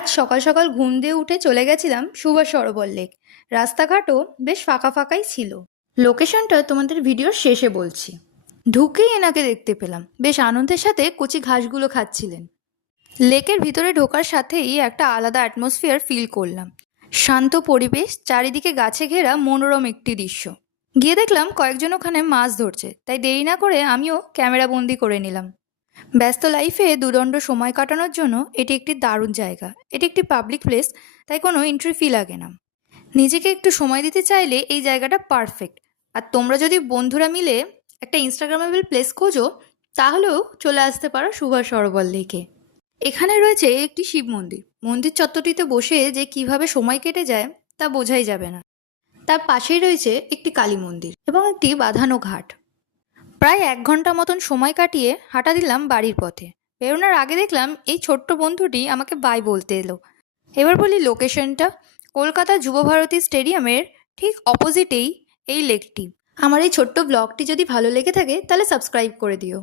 আজ সকাল সকাল ঘুম দিয়ে উঠে চলে গেছিলাম সুভাষ সরোবর লেক। রাস্তাঘাটও বেশ ফাঁকা ফাঁকাই ছিল। লোকেশনটা তোমাদের ভিডিওর শেষে বলছি। ঢুকেই এনাকে দেখতে পেলাম, বেশ আনন্দের সাথে কচি ঘাসগুলো খাচ্ছিলেন। লেকের ভিতরে ঢোকার সাথেই একটা আলাদা অ্যাটমসফিয়ার ফিল করলাম। শান্ত পরিবেশ, চারিদিকে গাছে ঘেরা মনোরম একটি দৃশ্য। গিয়ে দেখলাম কয়েকজন ওখানে মাছ ধরছে, তাই দেরি না করে আমিও ক্যামেরা বন্দি করে নিলাম। ব্যস্ত লাইফে দুদণ্ড সময় কাটানোর জন্য এটি একটি দারুণ জায়গা। এটি একটি পাবলিক প্লেস, তাই কোনো এন্ট্রি ফি লাগে না। নিজেকে একটু সময় দিতে চাইলে এই জায়গাটা পারফেক্ট। আর তোমরা যদি বন্ধুরা মিলে একটা ইনস্টাগ্রামেবল প্লেস খোঁজো, তাহলেও চলে আসতে পারো সুভাষ সরোবর লেকে। এখানে রয়েছে একটি শিব মন্দির। মন্দির চত্বরটিতে বসে যে কিভাবে সময় কেটে যায় তা বোঝাই যাবে না। তার পাশেই রয়েছে একটি কালী মন্দির এবং একটি বাঁধানো ঘাট। প্রায় 1 ঘন্টা মতন সময় কাটিয়ে হাঁটা দিলাম বাড়ির পথে। বেরোনোর আগে দেখলাম এই ছোট্ট বন্ধুটি আমাকে বাই বলতে এলো। এবার বলি লোকেশনটা। কলকাতা যুবভারতী স্টেডিয়ামের ঠিক অপোজিটেই এই লেকটি। আমার এই ছোট্ট ব্লগটি যদি ভালো লেগে থাকে তাহলে সাবস্ক্রাইব করে দিও।